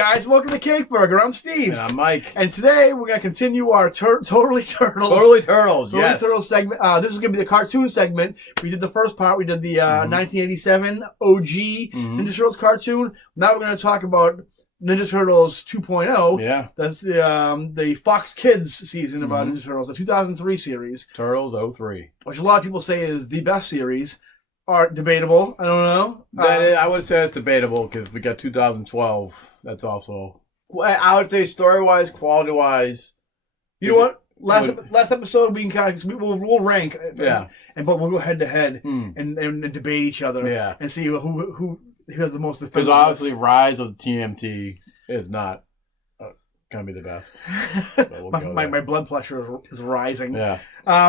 guys, welcome to Cake Burger. I'm Steve. And I'm Mike. And today we're going to continue our Totally Turtles. Totally Turtles, yes. Turtles segment. This is going to be the cartoon segment. We did the first part. We did the 1987 OG Ninja Turtles cartoon. Now we're going to talk about Ninja Turtles 2.0. Yeah. That's the Fox Kids season about Ninja Turtles, the 2003 series. Turtles 03. Which a lot of people say is the best series. Are debatable. I don't know. I would say it's debatable because we got 2012. That's also, I would say, story-wise, quality-wise. You know what? Last episode we can kind of we'll rank. But we'll go head to head and debate each other. Yeah. And see who has the most. Because obviously, Rise of the TMNT is not gonna be the best. My blood pressure is rising. Yeah.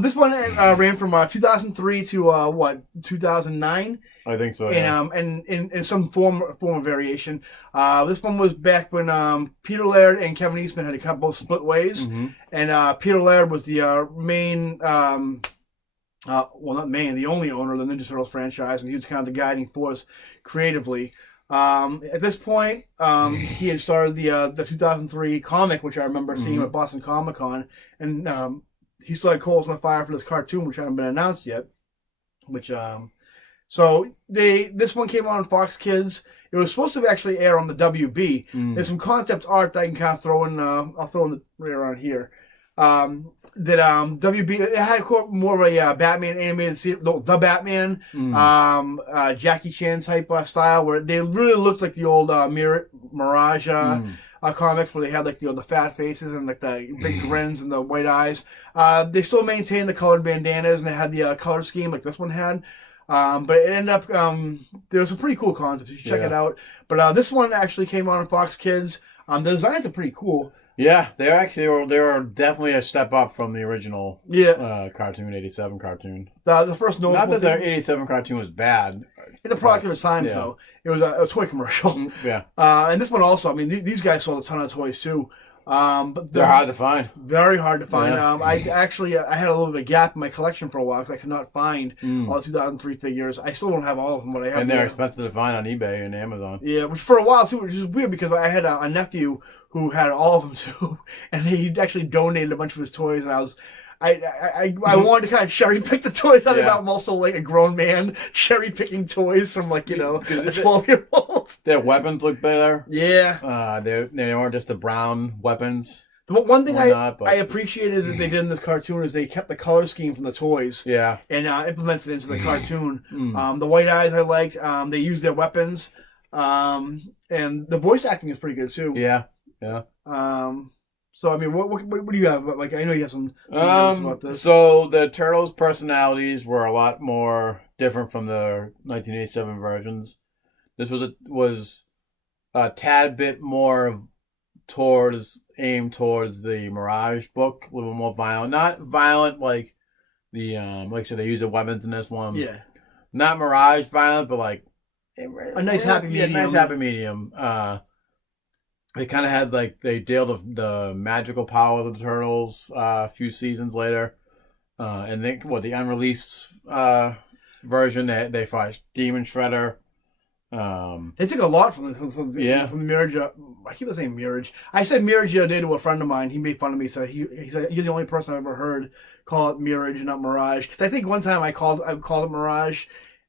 This one ran from 2003 to 2009. I think so. Yeah. And in some form of variation. This one was back when Peter Laird and Kevin Eastman had to both split ways, and Peter Laird was the main. Not main, the only owner of the Ninja Turtles franchise, and he was kind of the guiding force creatively. At this point, he had started the 2003 comic, which I remember seeing him at Boston Comic Con, and he started coals on the fire for this cartoon, which hadn't been announced yet. So this one came on Fox Kids. It was supposed to actually air on the WB. There's some concept art that I can kind of throw in. I'll throw in right around here. WB, it had more of a Batman animated series, the Batman, Jackie Chan type style, where they really looked like the old Mirage comics, where they had like the fat faces and like the big grins and the white eyes. They still maintained the colored bandanas and they had the color scheme like this one had. But it ended up, there was some pretty cool concepts. You should check it out. But this one actually came on Fox Kids. The designs are pretty cool. Yeah, they were definitely a step up from the original cartoon, 87 cartoon. The first not that the 87 cartoon was bad. It's a product of its time, though. It was a toy commercial. And this one also, I mean, these guys sold a ton of toys, too. But they're hard to find. Very hard to find. I had a little bit of a gap in my collection for a while because I could not find all the 2003 figures. I still don't have all of them, but I have. And they're expensive to find on eBay and Amazon. Yeah, which for a while too, which is weird because I had a nephew who had all of them too, and he actually donated a bunch of his toys, and I wanted to kind of cherry pick the toys. I think I'm also like a grown man cherry picking toys from a 12-year-old. Their weapons look better. Yeah. They weren't just the brown weapons. The one thing I appreciated that they did in this cartoon is they kept the color scheme from the toys. Yeah. And implemented it into the cartoon. The white eyes I liked. They used their weapons. And the voice acting is pretty good too. Yeah. Yeah. So I mean, what do you have? Like, I know you have some notes about this. So the Turtles' personalities were a lot more different from the 1987 versions. This was a tad bit more aimed towards the Mirage book, a little more violent. Not violent like the like I said, they use the weapons in this one. Yeah. Not Mirage violent, but like a nice happy medium. Yeah, nice happy medium. They kind of had they dealt the magical power of the Turtles a few seasons later, and then the unreleased version they fought Demon Shredder. They took a lot from the Mirage. I keep saying Mirage. I said Mirage the other day to a friend of mine. He made fun of me, so he said, "You're the only person I've ever heard call it Mirage and not Mirage." Because I think one time I called it Mirage.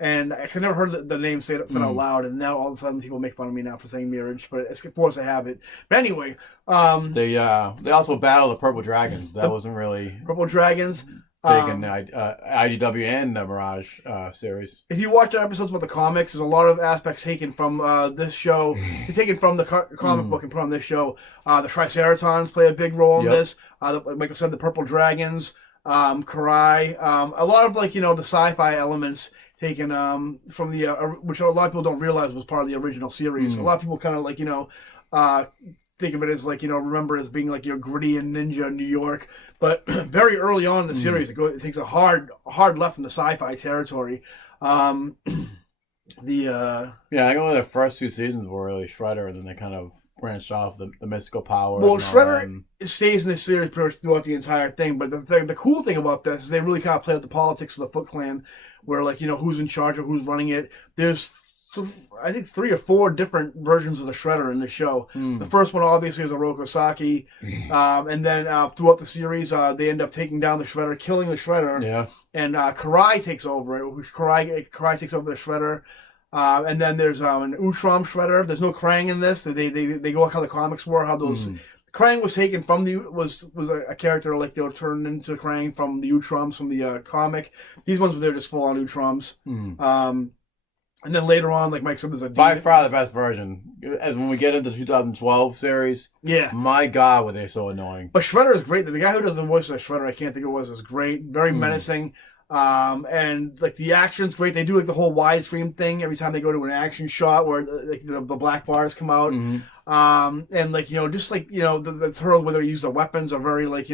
And I never heard the name said out loud, and now all of a sudden people make fun of me now for saying Mirage, but it's force of habit. But anyway, they also battled the Purple Dragons. That wasn't really Purple Dragons big in IDW and the Mirage series. If you watch the episodes about the comics, there's a lot of aspects taken from this show, taken from the comic book and put on this show. The Triceratons play a big role in this. Like I said, the Purple Dragons, Karai, a lot of the sci-fi elements taken from the which a lot of people don't realize was part of the original series. A lot of people kind of think of it as remember it as being your gritty and ninja New York, but very early on in the series it takes a hard left in the sci-fi territory. I know the first two seasons were really Shredder, and then they kind of branched off the mystical powers. Well, Shredder stays in this series pretty much throughout the entire thing, but the cool thing about this is they really kind of play out the politics of the Foot Clan, where who's in charge or who's running it. There's I think 3 or 4 different versions of the Shredder in the show. The first one obviously was Oroku Saki, and then throughout the series, they end up taking down the Shredder, killing the Shredder. Yeah. And Karai takes over it. Karai takes over the Shredder. And then there's an Utrom Shredder. There's no Krang in this. They go like how the comics were. How those Krang was taken from the was a character like turned into Krang from the Utroms from the comic. These ones were just full on Utroms. And then later on, like Mike said, there's a by far the best version. As when we get into the 2012 series, my God, were they so annoying. But Shredder is great. The guy who does the voice of Shredder, I can't think of what is great. Very menacing. And like the action's great. They do like the whole widescreen thing every time they go to an action shot where like the black bars come out. And like just like the turtles where they use the weapons are very like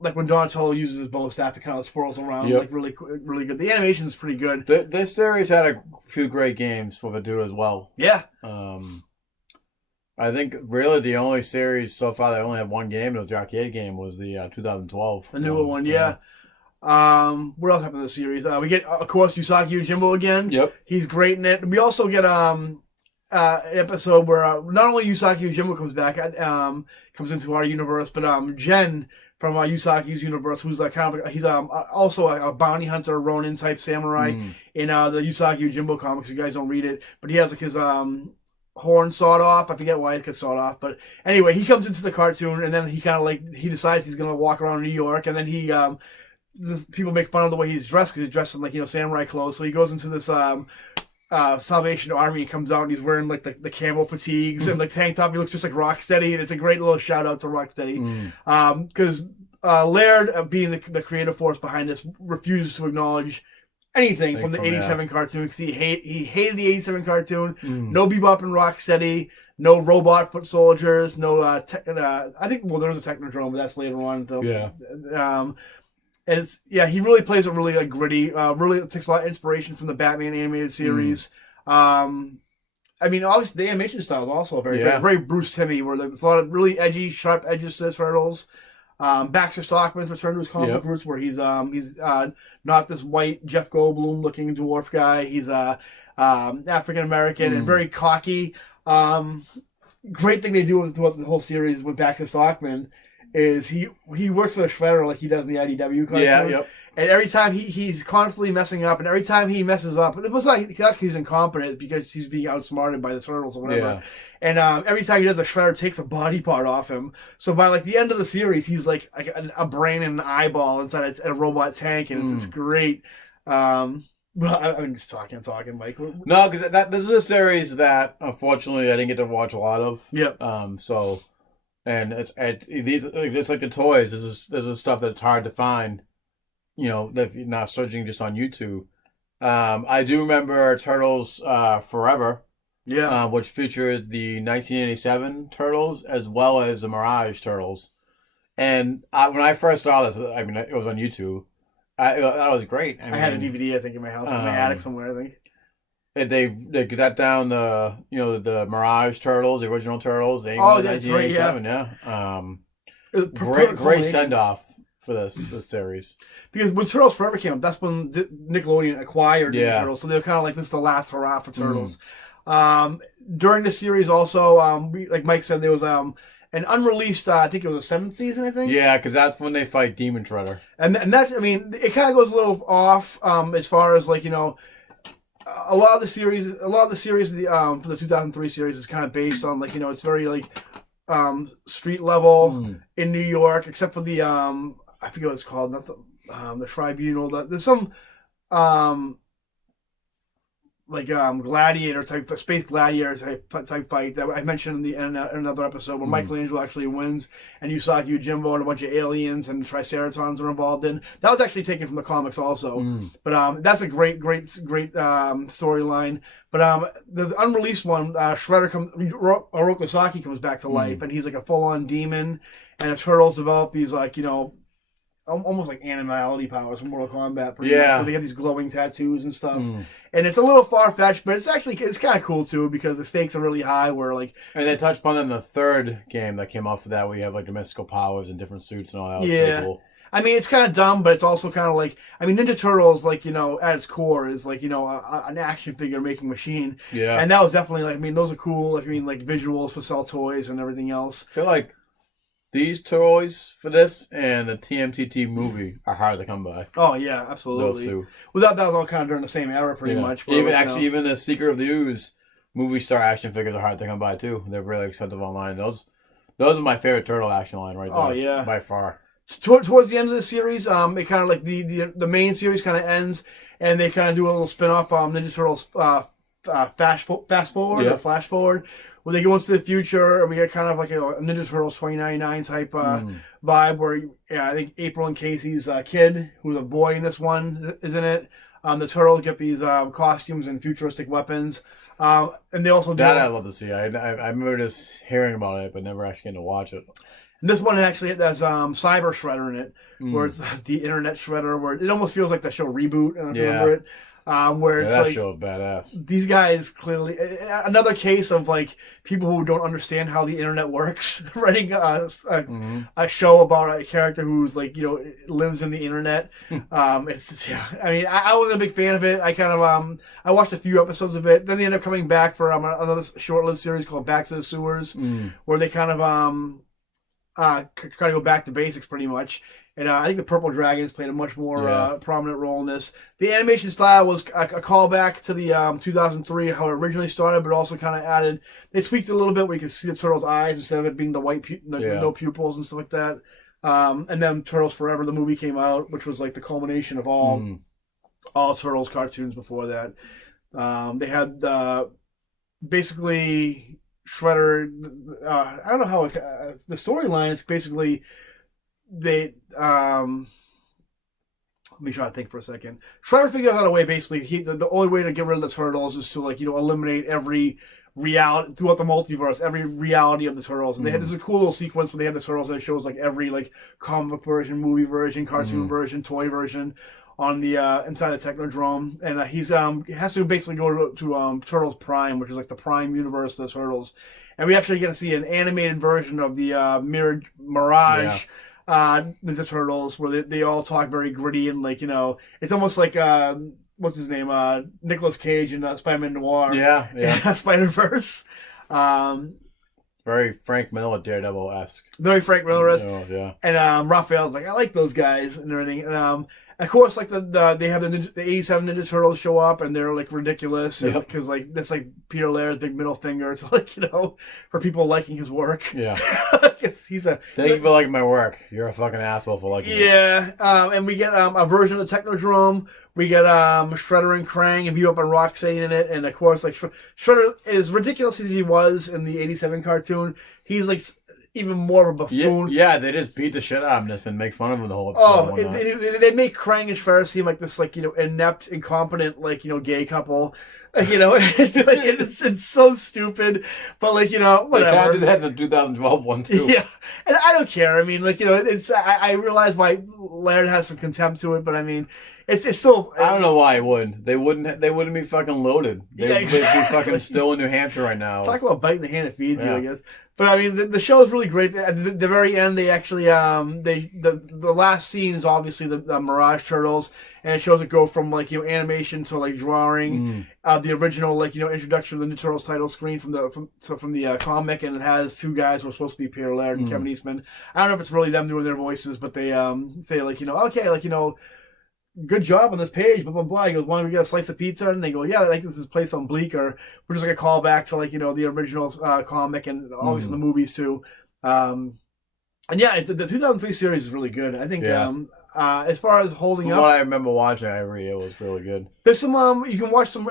like when Donatello uses his bow staff, it kind of swirls around like really good. The animation is pretty good. This series had a few great games for Vadu as well. Yeah. I think really the only series so far that only had one game, it was the arcade game, was the 2012. The newer one, yeah. What else happened in the series? We get, of course, Yusaki Yojimbo again. Yep. He's great in it. We also get an episode where not only Yusaki Yojimbo comes back, comes into our universe, but Jen from Yusaki's universe, who's like he's also a bounty hunter, Ronin type samurai in the Yusaki Yojimbo comics. You guys don't read it, but he has like his horn sawed off. I forget why it gets sawed off, but anyway, he comes into the cartoon and then he kind of he decides he's gonna walk around New York, and then he people make fun of the way he's dressed because he's dressed in like samurai clothes. So he goes into this Salvation Army and comes out and he's wearing like the camo fatigues and like tank top. He looks just like Rocksteady, and it's a great little shout out to Rocksteady because Laird, being the creative force behind this, refuses to acknowledge anything from the '87 cartoon because he hated the '87 cartoon. No Bebop and Rocksteady, no robot foot soldiers, no I think there was a Technodrome, but that's later on. Though. Yeah. And he really plays it really like gritty. Really takes a lot of inspiration from the Batman animated series. I mean, obviously the animation style is also very good. Very Bruce Timmey, where there's a lot of really edgy, sharp edges to the turtles. Baxter Stockman's return to his comic roots, where he's not this white Jeff Goldblum looking dwarf guy. He's African American and very cocky. Great thing they do throughout the whole series with Baxter Stockman is he works for the Shredder like he does in the IDW cartoon. And every time he's constantly messing up, and every time he messes up, it looks like he's incompetent because he's being outsmarted by the turtles or whatever. And every time he does, the Shredder takes a body part off him. So by like the end of the series, he's like a brain and an eyeball inside a robot tank, and it's great. Well, I'm just talking, Mike. No, because this is a series that unfortunately I didn't get to watch a lot of. So. And it's like the toys. This is stuff that's hard to find, that if you're not searching just on YouTube. I do remember Turtles Forever, which featured the 1987 Turtles as well as the Mirage Turtles. And when I first saw this, I mean, it was on YouTube. That was great. I had a DVD, I think, in my house, in my attic somewhere, I think. They got down the Mirage Turtles, the original Turtles. That's right, great send off for this series. Because when Turtles Forever came up, that's when Nickelodeon acquired the Turtles, so they were kind of like this is the last hurrah for Turtles. During the series, also, like Mike said, there was an unreleased, I think it was a 7th season, I think. Yeah, because that's when they fight Demon Shredder. And that's, I mean, it kind of goes a little off as far as like a lot of the series for the 2003 series is kind of based on like it's very like street level in New York, except for the I forget what it's called, not the Tribunal. There's some gladiator type, space gladiator type fight that I mentioned in another episode where Michelangelo actually wins and Yusaki Yojimbo and a bunch of aliens and Triceratons are involved in. That was actually taken from the comics also. But that's a great storyline. But the unreleased one, Oroku Saki comes back to life and he's like a full-on demon, and the turtles develop these like almost like animality powers from Mortal Kombat. Pretty much, where they have these glowing tattoos and stuff. And it's a little far-fetched, but it's kind of cool too because the stakes are really high where like... And they touched upon it in the third game that came off of that where you have like the mystical powers and different suits and all that. That was pretty cool. I mean, it's kind of dumb, but it's also kind of like, I mean, Ninja Turtles, like, you know, at its core is like, you know, an action figure making machine. Yeah. And that was definitely like, I mean, those are cool. Like, I mean, like visuals for sell toys and everything else. I feel like these toys for this and the TMTT movie are hard to come by. Oh, yeah, absolutely. Those two. Without that was all kind of during the same era, pretty much. Even actually, even the Secret of the Ooze movie star action figures are hard to come by too. They're really expensive online. Those are my favorite turtle action line right there. Oh yeah, by far. Towards the end of the series, it kind of like the main series kind of ends, and they kind of do a little spin off, Ninja Turtles fast forward or flash forward, where they go into the future, and we get kind of like a Ninja Turtles 2099 type vibe, where I think April and Casey's kid, who's a boy in this one, is in it. The turtles get these costumes and futuristic weapons. And they also do that I love to see. I remember just hearing about it, but never actually getting to watch it. And this one actually has Cyber Shredder in it, where it's the Internet Shredder, where it almost feels like the show Reboot. I don't remember it. Where it's that like show is badass. These guys clearly another case of like people who don't understand how the internet works, writing a show about a character who's like, you know, lives in the internet. It's just, yeah. I mean, I wasn't a big fan of it. I kind of I watched a few episodes of it. Then they ended up coming back for another short-lived series called Back to the Sewers, where they kind of try to go back to basics pretty much. And I think the Purple Dragons played a much more prominent role in this. The animation style was a callback to the 2003, how it originally started, but also kind of added, they tweaked it a little bit where you could see the turtle's eyes instead of it being the white, no pupils and stuff like that. And then Turtles Forever, the movie came out, which was like the culmination of all Turtles cartoons before that. They had basically Shredder, I don't know how the storyline is basically they let me try to think for a second. Shredder figures out a way basically the only way to get rid of the turtles is to, like, you know, eliminate every reality throughout the multiverse, every reality of the turtles. And they had this cool little sequence where they have the turtles that shows like every like comic book version, movie version, cartoon version, toy version on the inside the Technodrome, and he has to basically go to Turtles Prime, which is like the Prime universe of the Turtles, and we actually get to see an animated version of the Mirage Ninja Turtles, where they all talk very gritty and, like, you know, it's almost like what's his name, Nicolas Cage in Spider-Man Noir, Spider-Verse. Very Frank Miller Daredevil-esque. Very Frank Miller-esque. Yeah. And Raphael's like, I like those guys and everything. And of course, like they have the 87 Ninja Turtles show up, and they're like ridiculous because like that's like Peter Lair's big middle finger to, like, you know, for people liking his work. Yeah. Thank you for liking my work. You're a fucking asshole for liking it. Yeah. And we get a version of the Technodrome. We get Shredder and Krang and Beat Up on Rocksteady in it, and of course, like Shredder, as ridiculous as he was in the '87 cartoon, he's like even more of a buffoon. Yeah, they just beat the shit out of him and make fun of him the whole episode. Oh, they make Krang and Shredder seem like this, like, you know, inept, incompetent, like, you know, gay couple. You know, it's like it's so stupid, but, like, you know, whatever. They kind of did that in the 2012 one too. Yeah, and I don't care. I mean, like, you know, I realize why Laird has some contempt to it, but I mean, it's still. I don't know why it wouldn't. They wouldn't be fucking loaded. They'd be fucking still in New Hampshire right now. Talk about biting the hand that feeds you, I guess. But I mean, the show is really great. At the very end, they actually the last scene is obviously the Mirage Turtles, and it shows it go from, like, you know, animation to, like, drawing. The original, like, you know, introduction of the Ninja Turtles title screen from the comic, and it has two guys who are supposed to be Peter Laird and Kevin Eastman. I don't know if it's really them doing their voices, but they say, like, you know, okay, like, you know, good job on this page, blah, blah, blah. He goes, why don't we get a slice of pizza? And they go, yeah, I think this is place on Bleecker, which is like a callback to, like, you know, the original comic and obviously the movies too. And yeah, the 2003 series is really good. I think as far as holding up, what I remember watching, I agree, it was really good. There's some you can watch some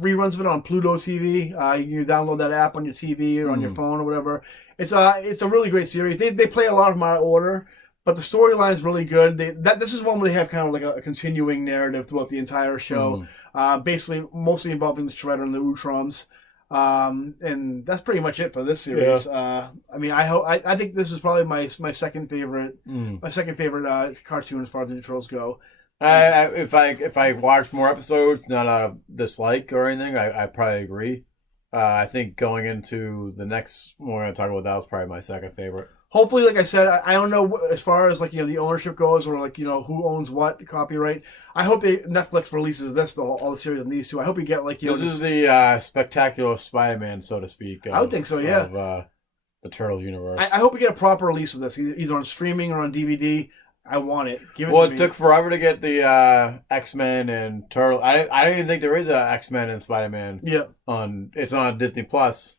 reruns of it on Pluto TV. You can download that app on your TV or on your phone or whatever. It's a really great series. They play a lot of them out of order, but the storyline is really good. This is one where they have kind of like a continuing narrative throughout the entire show. Basically, mostly involving the Shredder and the Utroms. And that's pretty much it for this series. I mean, I think this is probably my second favorite cartoon as far as Ninja Turtles go. If I watch more episodes, not out of dislike or anything, I probably agree. I think going into the next one we're going to talk about, that was probably my second favorite. hopefully, like I said, I don't know as far as like the ownership goes, or like who owns what copyright. I hope Netflix releases this, all the series on these two. I hope you get like This is the spectacular Spider-Man, so to speak. I would think so, yeah. Of the Turtle universe. I hope we get a proper release of this, either on streaming or on DVD. I want it. Give it well, to it me. took forever to get the X-Men and Turtle. I don't even think there is a X-Men and Spider-Man. Yeah. It's on Disney Plus,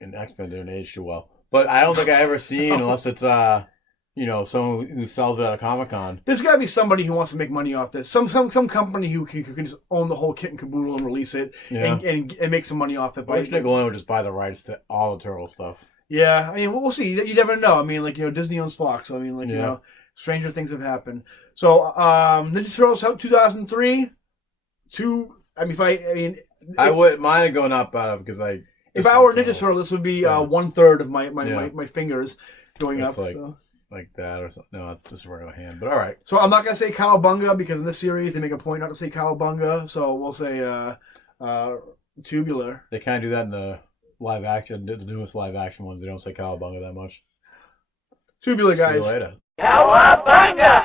and X-Men didn't age too well. But I don't think I ever seen unless it's someone who sells it at a Comic-Con. There's got to be somebody who wants to make money off this. Some company who can just own the whole kit and caboodle and release it and make some money off it. I wish Nickelodeon would just buy the rights to all the Turtle stuff. Yeah, I mean, we'll see. You never know. I mean, Disney owns Fox. So, I mean, stranger things have happened. So, Ninja Turtles out 2003. I wouldn't mind going up because if I were Ninja Turtle, this would be 1/3 of my fingers going it's up. Like that or something. No, it's just a regular hand. But all right. So I'm not gonna say Cowabunga because in this series they make a point not to say Cowabunga. So we'll say Tubular. They kind of do that in the live action, the newest live action ones. They don't say Cowabunga that much. Tubular, guys. See you later. Cowabunga!